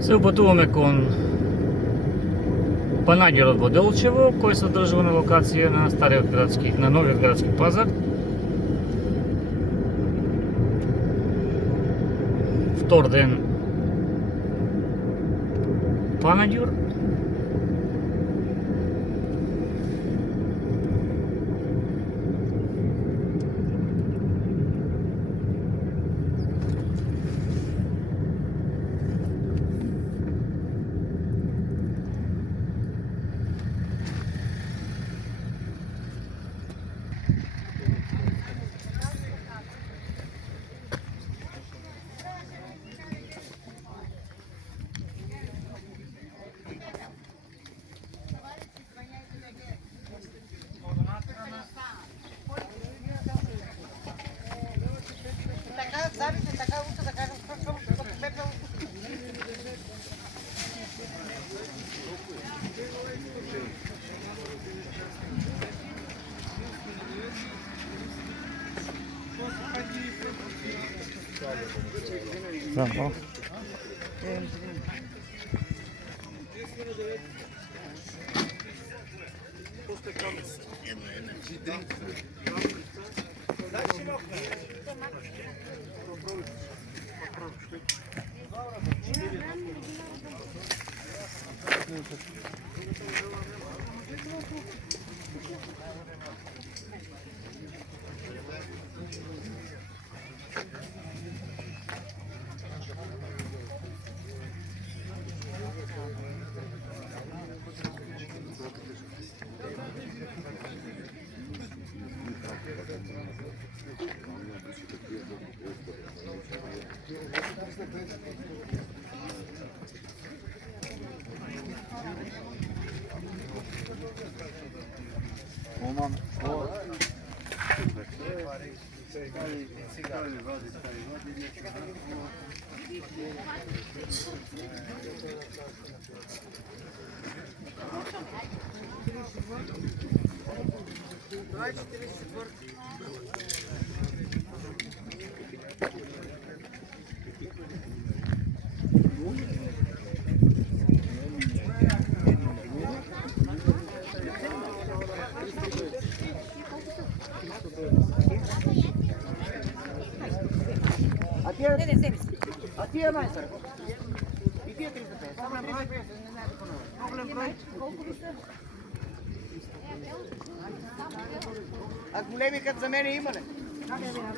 Се упатуваме кон Панагирот во Делчево, кој се одржува на локација на на новиот градски пазар. Втор ден Панагир. Замко. А тия майстор? И тия 350. Проблем брой? Проблем брой? А големи като за мене има ли? 3000.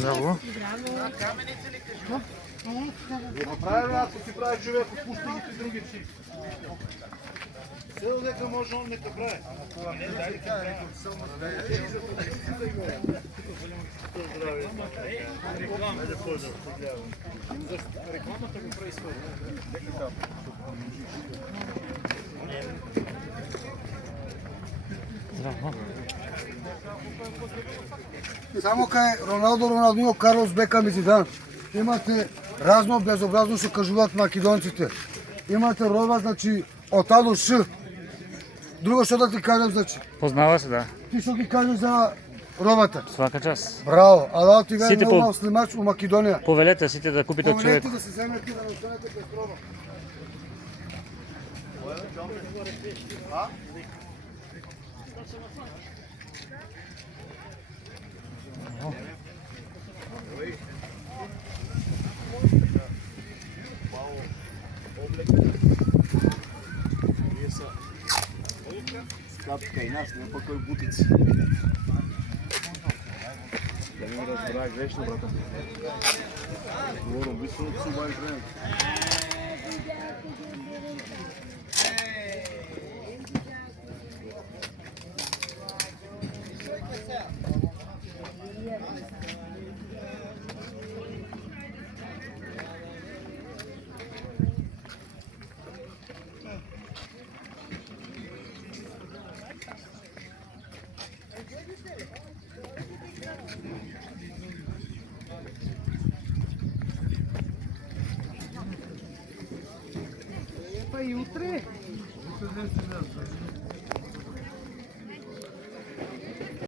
Браво. Направено, ако си прави човек, отпусти ги други си. Село дека може он нека прави. Рекламата го прави своя. Само кај Роналдо, Карлос Бекам и Зидан. Имате разно безобразно што кажуваат македонците. Имате роба, значи, од А до Ш. Друго што да ти кажам, значи. Познава се, да. Ти што ги кажеш за робата? Свака час. Браво, а да ти Сите многу мал снимач у Македонија. Повелете сите да купите од човек. Повелете да се земете да не останете без роба. Капка и нас, не по-кой бутици. Да не разбирай грешно, брата. Говорим, бистро от суба и време. Па и утре.